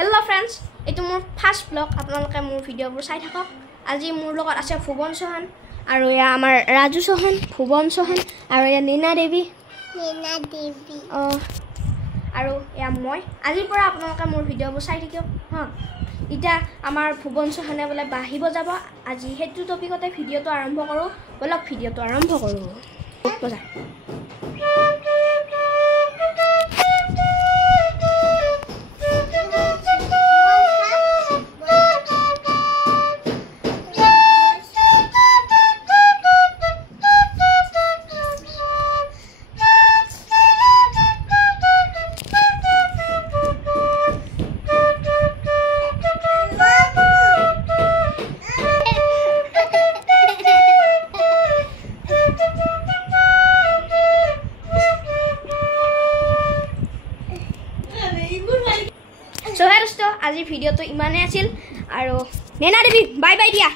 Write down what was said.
Hello friends, itu মোৰ first blog আপোনালোকে মোৰ ভিডিঅ'বোৰ চাই থাকক আজি মোৰ লগত আছে ভুৱন চৌহান আৰু ইয়া আমাৰ ৰাজু চৌহান ভুৱন চৌহান আৰু ইয়া নীনা দেৱী আৰু ইয়া মই আজিৰ পৰা আপোনালোকে মোৰ ভিডিঅ'বোৰ চাই থাকিব হা ইটা আমাৰ ভুৱন চৌহানে বলে বাহিব যাব আজি হেতু টপিকতে ভিডিঅ'টো আৰম্ভ কৰো বলক ভিডিঅ'টো আৰম্ভ কৰো বজা So, here's the আজি ভিডিঅ'টো ইমানে আছিল আৰু নেনা দেৱী বাই বাই দিয়া